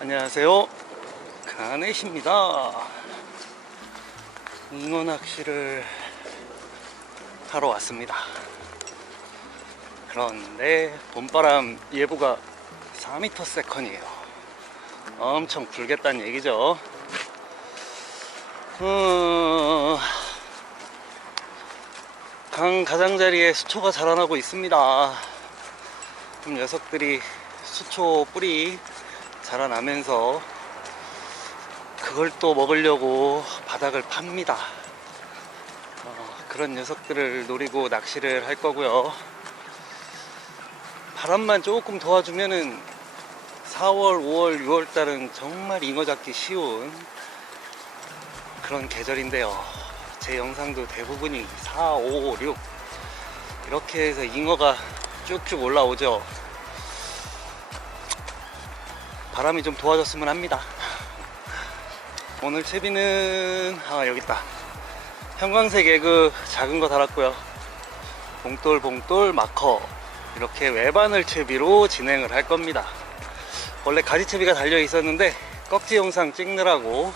안녕하세요. 가넷입니다. 잉어 낚시를 하러 왔습니다. 그런데 봄바람 예보가 4m 세컨이에요. 엄청 불겠다는 얘기죠. 어... 강 가장자리에 수초가 자라나고 있습니다. 좀 녀석들이 수초 뿌리 자라나면서 그걸 또 먹으려고 바닥을 팝니다. 어, 그런 녀석들을 노리고 낚시를 할 거고요. 바람만 조금 도와주면은 4월, 5월, 6월 달은 정말 잉어 잡기 쉬운 그런 계절인데요. 제 영상도 대부분이 4, 5, 6 이렇게 해서 잉어가 쭉쭉 올라오죠. 바람이 좀 도와줬으면 합니다. 오늘 채비는 아 여기 있다. 형광색 에그 작은 거 달았고요. 봉돌 봉돌 마커 이렇게 외바늘 채비로 진행을 할 겁니다. 원래 가지 채비가 달려 있었는데 꺽지 영상 찍느라고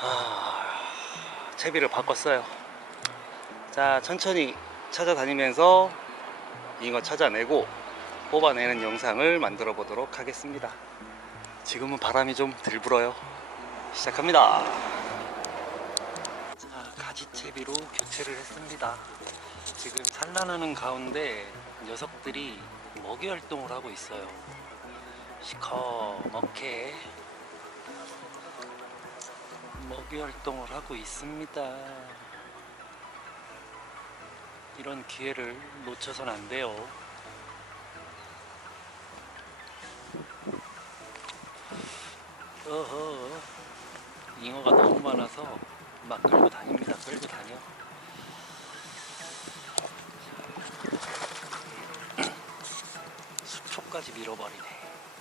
아, 채비를 바꿨어요. 자 천천히 찾아다니면서 잉어 찾아내고 뽑아내는 영상을 만들어 보도록 하겠습니다. 지금은 바람이 좀 덜 불어요. 시작합니다. 자, 가지채비로 교체를 했습니다. 지금 산란하는 가운데 녀석들이 먹이 활동을 하고 있어요. 시커멓게 먹이 활동을 하고 있습니다. 이런 기회를 놓쳐선 안 돼요. 어허. 잉어가 너무 많아서 막 끌고 다닙니다. 끌고 다녀. 수초까지 밀어버리네.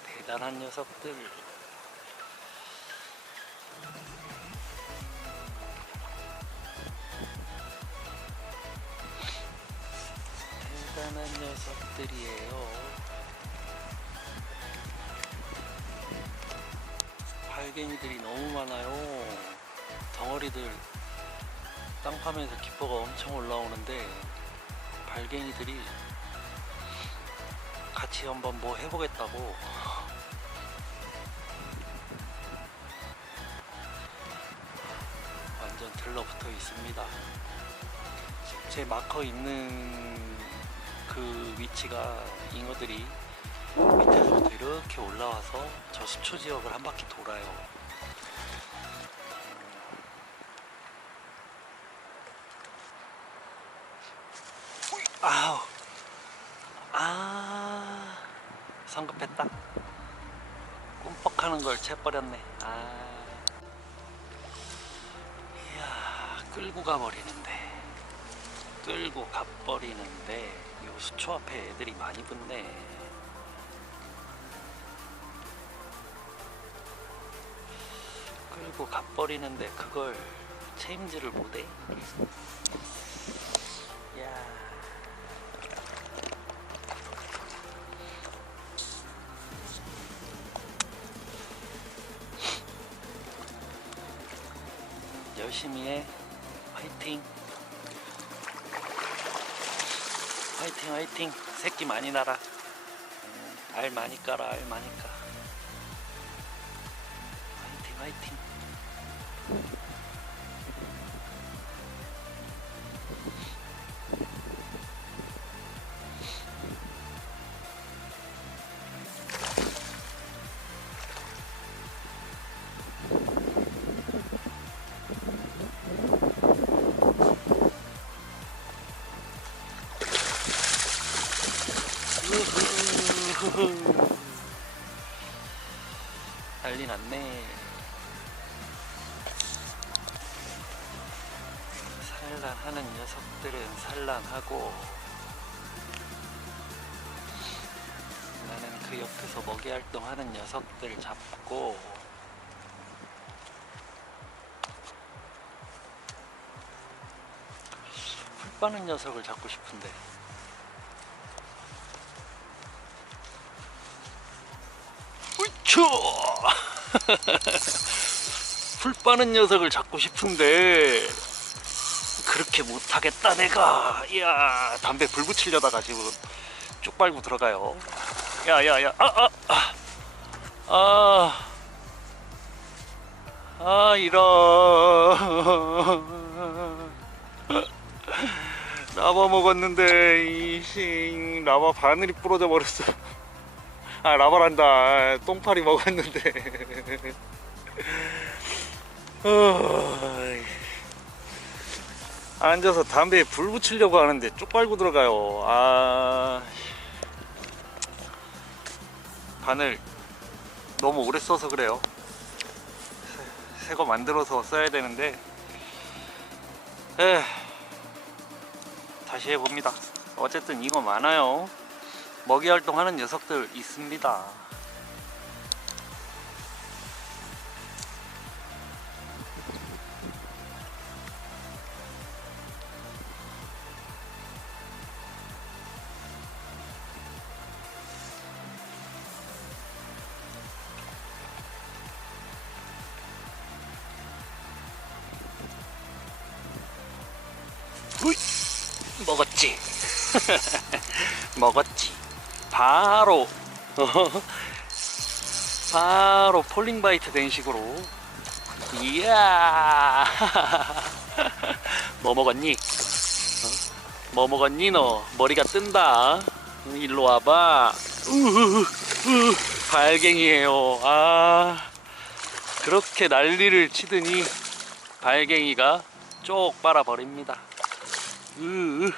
대단한 녀석들. 대단한 녀석들이에요 발갱이들이 너무 많아요. 덩어리들 땅 파면서 기포가 엄청 올라오는데 발갱이들이 같이 한번 뭐 해보겠다고 완전 들러붙어 있습니다. 제 마커 있는 그 위치가 잉어들이 밑에서부터 이렇게 올라와서 저 수초 지역을 한 바퀴 돌아요. 아우, 아, 성급했다. 꿈뻑하는 걸 채버렸네. 아, 이야, 끌고 가버리는데, 끌고 가버리는데, 요 수초 앞에 애들이 많이 붙네. 끌고 가버리는데 그걸 체임질을 못해? 야. 열심히 해. 화이팅. 화이팅, 화이팅. 새끼 많이 날아. 음, 알 많이 깔아, 알 많이 까. 화이팅, 화이팅. 난리 났네. 산란하는 녀석들은 산란하고 나는 그 옆에서 먹이 활동하는 녀석들 잡고 풀 빠는 녀석을 잡고 싶은데 으이차! 풀 빠는 녀석을 잡고 싶은데 그렇게 못하겠다 내가. 이야 담배 불 붙이려다가 지금 쭉 빨고 들어가요. 야야야 아아아. 아, 아, 아, 이런. 라바 먹었는데 이씨 라바 바늘이 부러져 버렸어. 아 라바란다. 똥파리 먹었는데. 어이. 앉아서 담배에 불 붙이려고 하는데 쭉 빨고 들어가요. 아 바늘 너무 오래 써서 그래요. 새 거 만들어서 써야 되는데 에 다시 해봅니다. 어쨌든 이거 많아요. 먹이 활동하는 녀석들 있습니다. 먹었지. 먹었지. 바로 바로 폴링 바이트 된 식으로. 이야. 뭐 먹었니? 어? 뭐 먹었니 너? 머리가 뜬다. 응, 일로 와봐. 우후후, 우, 발갱이에요. 아 그렇게 난리를 치더니 발갱이가 쪽 빨아 버립니다. 으,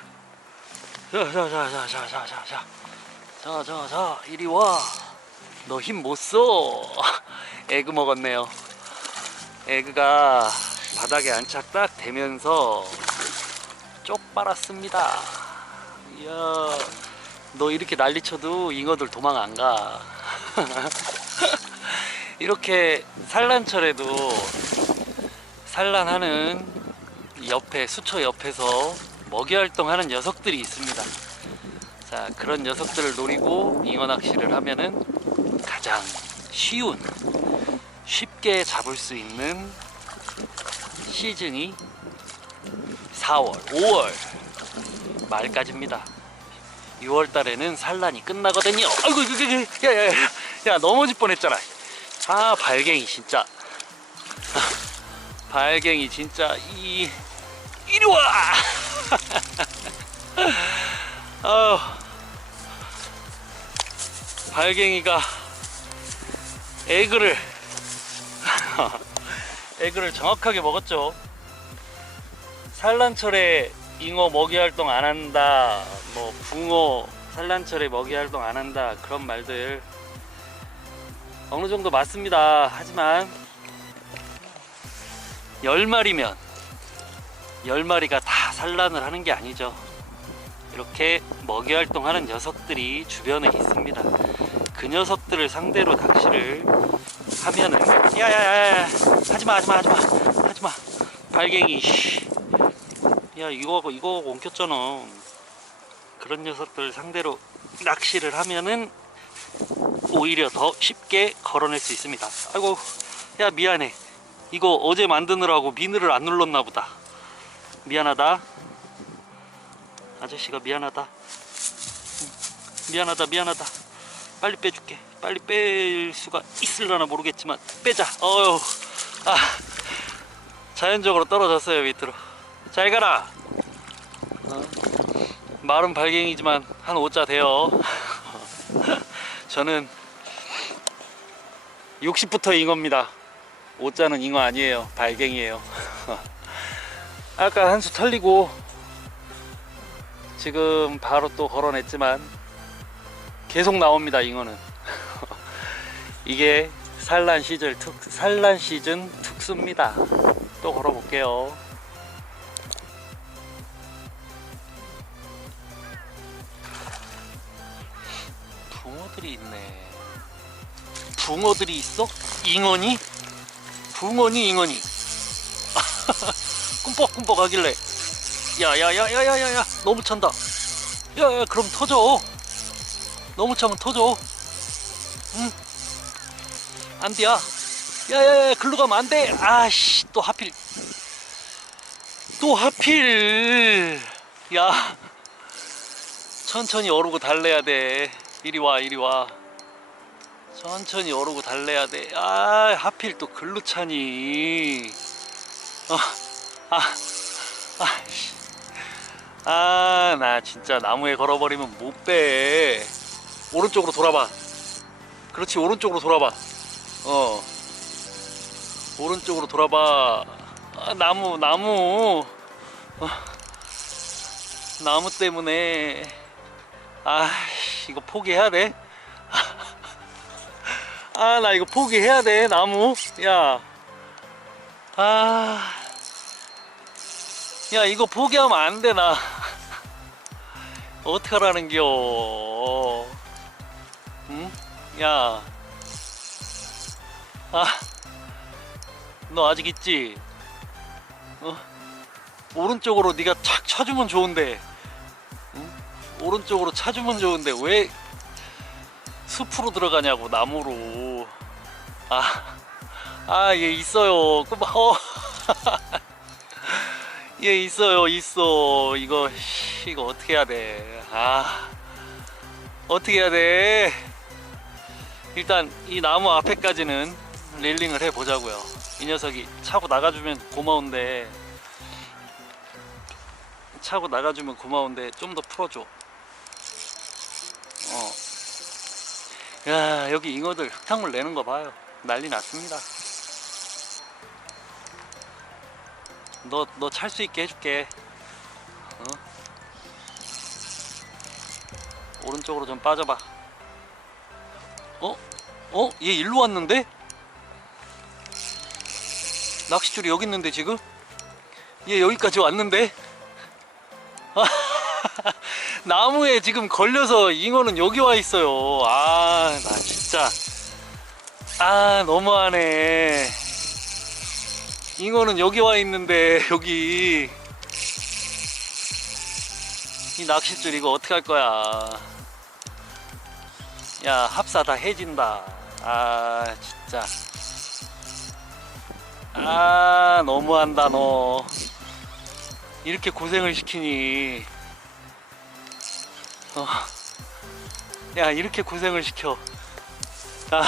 자자자자자자자자 자자자 이리 와. 너 힘 못 써. 에그 먹었네요. 에그가 바닥에 안착 되면서 쪽 빨았습니다. 이야, 너 이렇게 난리쳐도 잉어들 도망 안 가. 이렇게 산란철에도 산란하는 옆에 수초 옆에서 먹이 활동하는 녀석들이 있습니다. 자 그런 녀석들을 노리고 잉어 낚시를 하면은 가장 쉬운 쉽게 잡을 수 있는 시즌이 4월, 5월 말까지입니다. 6월 달에는 산란이 끝나거든요. 아이고, 야, 야, 야, 야, 넘어질 뻔했잖아. 아, 발갱이 진짜. 아, 발갱이 진짜 이 이리 와. 아, 발갱이가 에그를 에그를 정확하게 먹었죠. 산란철에 잉어 먹이 활동 안 한다, 뭐 붕어 산란철에 먹이 활동 안 한다 그런 말들 어느 정도 맞습니다. 하지만 열 마리면 열 마리가 다 산란을 하는 게 아니죠. 이렇게 먹이 활동하는 녀석들이 주변에 있습니다. 그 녀석들을 상대로 낚시를 하면은 야야야야 하지마 하지마 하지마 하지마 발갱이 씨. 야 이거 이거 엉켰잖아 그런 녀석들 상대로 낚시를 하면은 오히려 더 쉽게 걸어낼 수 있습니다 아이고 야 미안해 이거 어제 만드느라고 미느를 안 눌렀나 보다 미안하다. 아저씨가 미안하다. 응, 미안하다 미안하다. 빨리 빼줄게. 빨리 뺄 수가 있을려나 모르겠지만 빼자. 어휴. 아 자연적으로 떨어졌어요 밑으로. 잘 가라. 어? 말은 발갱이지만 한 5자 돼요. 저는 60부터 잉어입니다. 5자는 잉어 아니에요. 발갱이에요 아까 한 수 털리고 지금 바로 또 걸어냈지만 계속 나옵니다 잉어는. 이게 산란 시즌 특 산란 시즌 특수입니다. 또 걸어볼게요. 붕어들이 있네. 붕어들이 있어? 잉어니? 붕어니 잉어니 꿈뻑꿈뻑 하길래 야야야야야야야 너무 찬다 야야 그럼 터져 너무 차면 터져 응 안 돼야. 야야야 글로 가면 안 돼. 아씨 또 하필 또 하필 야 천천히 오르고 달래야 돼. 이리 와 이리 와. 천천히 오르고 달래야 돼. 아 하필 또 글로 차니. 어, 아, 아, 씨. 아, 나 진짜 나무에 걸어버리면 못 빼. 오른쪽으로 돌아봐. 그렇지, 오른쪽으로 돌아봐. 어. 오른쪽으로 돌아봐. 아, 나무, 나무. 어. 나무 때문에. 아, 이거 포기해야 돼. 아, 나 이거 포기해야 돼, 나무. 야. 아. 야, 이거 포기하면 안 돼, 나. 어떡하라는겨. 응? 야. 아. 너 아직 있지? 어? 오른쪽으로 네가 착 쳐주면 좋은데. 응? 오른쪽으로 차주면 좋은데 왜 숲으로 들어가냐고 나무로. 아. 아, 얘 있어요. 어. 얘 있어요, 있어. 이거 씨, 이거 어떻게 해야 돼? 아. 어떻게 해야 돼? 일단 이 나무 앞에까지는 릴링을 해 보자고요. 이 녀석이 차고 나가주면 고마운데 차고 나가주면 고마운데 좀 더 풀어줘. 어. 야 여기 잉어들 흙탕물 내는 거 봐요. 난리 났습니다. 너 너 찰 수 있게 해줄게. 어? 오른쪽으로 좀 빠져봐. 어? 어? 얘 일로 왔는데? 낚싯줄이 여기 있는데 지금? 얘 여기까지 왔는데? 아, 나무에 지금 걸려서 잉어는 여기 와 있어요. 아, 나 진짜. 아, 너무하네. 잉어는 여기 와 있는데 여기. 이 낚싯줄 이거 어떻게 할 거야? 야 합사 다 해진다. 아 진짜. 아 너무한다 너. 이렇게 고생을 시키니. 어. 야 이렇게 고생을 시켜. 자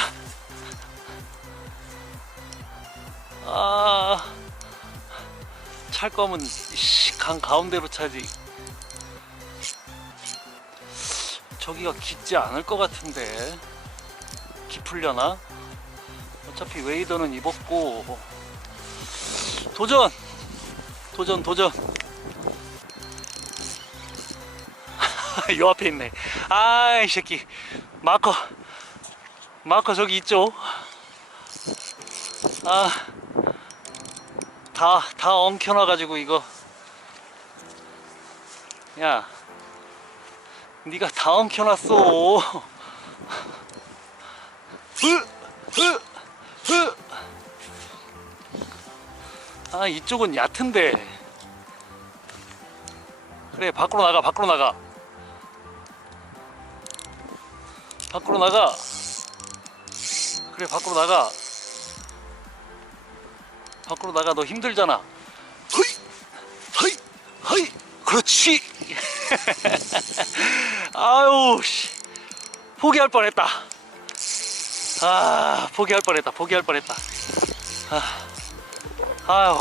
아, 찰 거면 씨, 강 가운데로 차지. 저기가 깊지 않을 것 같은데 깊으려나? 어차피 웨이더는 입었고 도전! 도전 도전! 요 앞에 있네. 아이 새끼 마커 마커 저기 있죠? 아. 다, 다 엉켜놔가지고 이거. 야 네가 다 엉켜놨어! 아 이쪽은 얕은데. 그래 밖으로 나가 밖으로 나가. 밖으로 나가. 그래 밖으로 나가 밖으로 나가 너 힘들잖아. 허이, 허이, 허이. 그렇지. 아유, 씨. 포기할 뻔했다. 아, 포기할 뻔했다. 포기할 뻔했다. 아, 아유.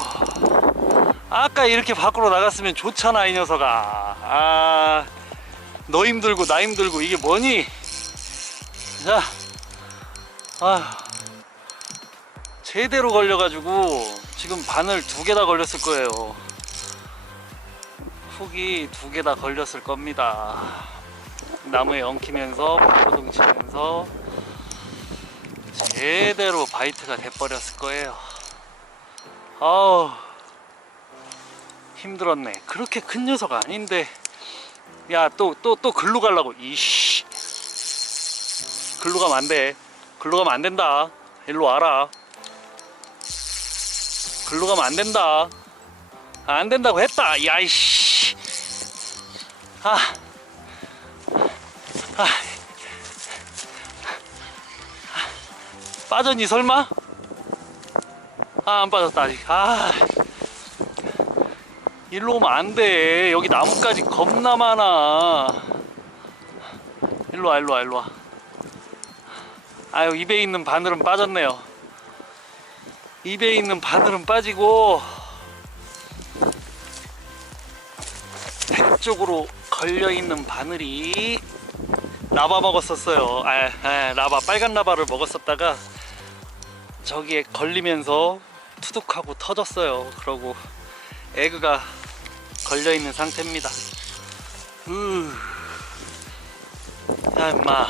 아까 이렇게 밖으로 나갔으면 좋잖아, 이 녀석아. 아, 너 힘들고 나 힘들고 이게 뭐니? 자, 아휴. 제대로 걸려가지고 지금 바늘 두 개 다 걸렸을 거예요. 훅이 두 개 다 걸렸을 겁니다. 나무에 엉키면서 발버둥 치면서 제대로 바이트가 돼버렸을 거예요. 아우 힘들었네. 그렇게 큰 녀석 아닌데 야 또 또 또 글로 가려고 이씨 글로 가면 안 돼. 글로 가면 안 된다. 일로 와라. 글로 가면 안 된다. 안 된다고 했다. 야이씨. 아. 아. 빠졌니 설마? 아 안 빠졌다 아직 아 일로 오면 안돼 여기 나뭇가지 겁나 많아 일로 와 일로 와 일로 와 아유 입에 있는 바늘은 빠졌네요 입에 있는 바늘은 빠지고 배 쪽으로 걸려 있는 바늘이 라바 먹었었어요. 아, 아, 라바 빨간 라바를 먹었었다가 저기에 걸리면서 투둑하고 터졌어요. 그러고 에그가 걸려 있는 상태입니다. 으, 야 임마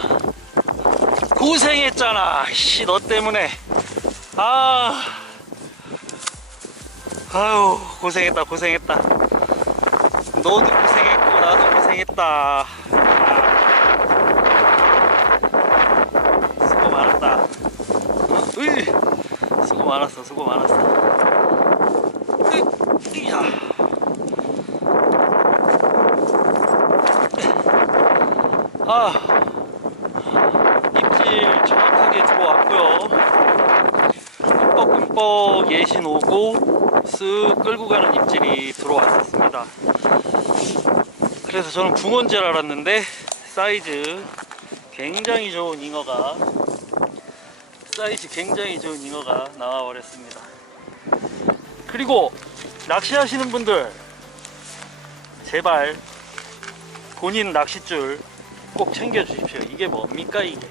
고생했잖아. 씨 너 때문에 아, 아유 고생했다 고생했다. 너도 고생했고 나도 고생했다. 수고 많았다. 어? 으이! 수고 많았어, 수고 많았어. 으이! 이야. 아, 입질 정확하게 들어왔고요. 꿈뻑꿈뻑 예신 오고 쓱 끌고 가는 입질이 들어왔었습니다. 그래서 저는 붕어인 줄 알았는데 사이즈 굉장히 좋은 잉어가 사이즈 굉장히 좋은 잉어가 나와 버렸습니다. 그리고 낚시하시는 분들 제발 본인 낚싯줄 꼭 챙겨 주십시오. 이게 뭡니까 이게?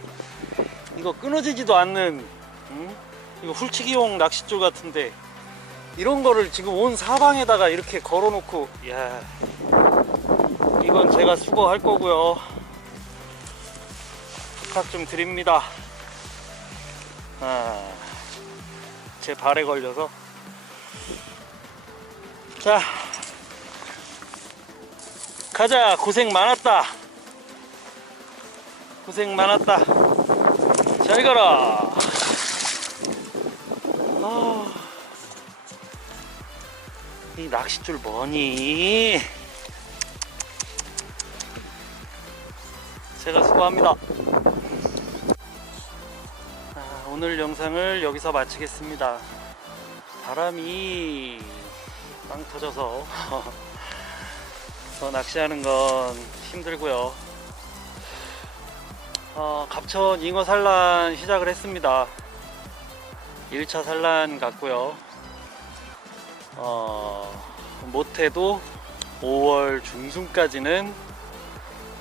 이거 끊어지지도 않는 음? 이거 훌치기용 낚싯줄 같은데 이런 거를 지금 온 사방에다가 이렇게 걸어놓고 야 이건 제가 수고할 거고요. 부탁 좀 드립니다. 아, 제 발에 걸려서. 자, 가자. 고생 많았다. 고생 많았다. 잘 가라. 아, 이 낚싯줄 뭐니? 제가 수고합니다. 아, 오늘 영상을 여기서 마치겠습니다. 바람이 빵 터져서 더 낚시하는 건 힘들고요. 어, 갑천 잉어 산란 시작을 했습니다. 1차 산란 같고요. 어, 못해도 5월 중순까지는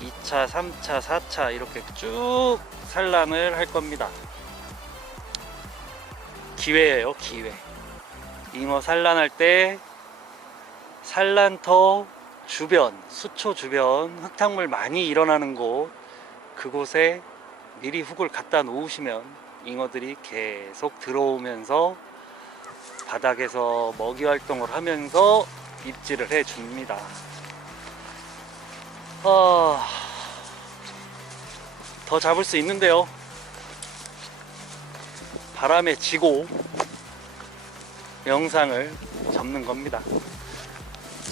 2차, 3차, 4차 이렇게 쭉 산란을 할 겁니다. 기회예요, 기회. 잉어 산란할 때 산란터 주변, 수초 주변 흙탕물 많이 일어나는 곳 그곳에 미리 훅을 갖다 놓으시면 잉어들이 계속 들어오면서 바닥에서 먹이 활동을 하면서 입질을 해 줍니다. 아, 더 잡을 수 있는데요. 바람에 지고 영상을 접는 겁니다.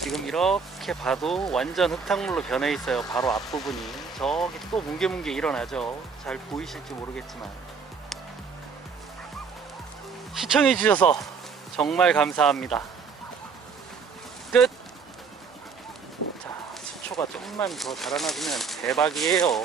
지금 이렇게 봐도 완전 흙탕물로 변해 있어요. 바로 앞부분이. 저기 또 뭉게뭉게 일어나죠. 잘 보이실지 모르겠지만. 시청해 주셔서 정말 감사합니다. 끝! 자, 수초가 조금만 더 자라나주면 대박이에요.